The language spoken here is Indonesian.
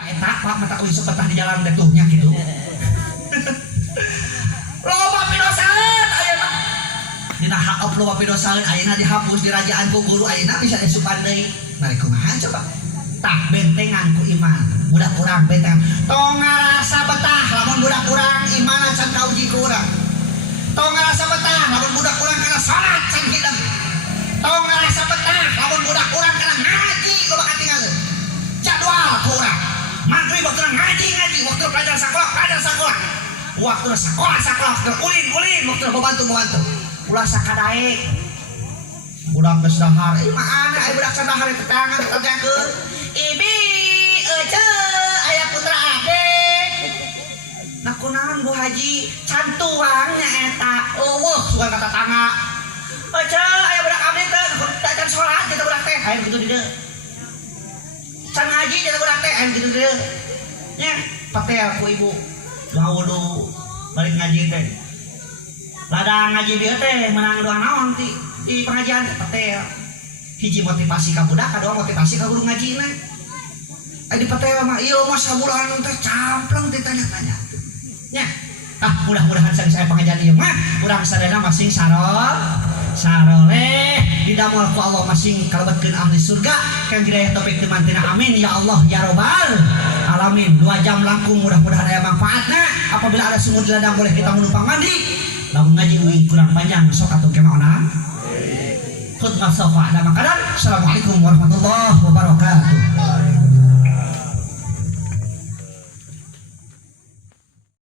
Eta pak mata uing sepetah di jalan detuhnya gitu. Loba pidosaeun ayeuna. Dina haop loba pidosaeun ayeuna dihapus di rajaan ku guru ayeuna bisa disupan deui. Mari kumaha coba? Tak bentengan ku iman. Budak urang bentengan. Tong ngarasa betah lamun budak urang iman can kauji ku urang. Tong ngarasa betah lamun budak urang kana salat can hidang. Tong ngarasa betah lamun budak urang kana ngaji loba katinggaleuan. Jadwal ku urang. Maghrib waktu ngaji, waktu pelajar sekolah, waktu sekolah, waktu ulin, waktu membantu. Ulah sakadaek. Budak geus dahar, mana budak sadahar di tetangan tanyakeun. Ibi, aya putra ade. Nah kunaon Bu Haji, can tuangnya eta. Eueuh sugan ka tetangga. Aya budak abdi teh, can salat kita budak teh, aya kitu di dieu. Can ngaji jadi budak teh gitu deh nya patel ku ibu mau wudu balik ngaji teh ladang ngaji dia teh menang doa naon di pengajian patel hiji motivasi ka budak kadua motivasi ka guru ngajina di patel mah ieu mah sabulan teh campleng ditanya-tanya nya mudah-mudahan saya pengajian ieu mah urang sadayana masing saroleh didamel ku Allah masing kalebetkeun ahli surga kan hidayah taufik dimantina amin ya Allah ya robbal alamin 2 jam langkung mudah-mudahan aya manfaatna apabila ada sumur di ladang boleh kita menumpang mandi lamun ngaji uing kurang panjang sok atuh kemaona khutbah safa ada makanan assalamualaikum warahmatullahi wabarakatuh.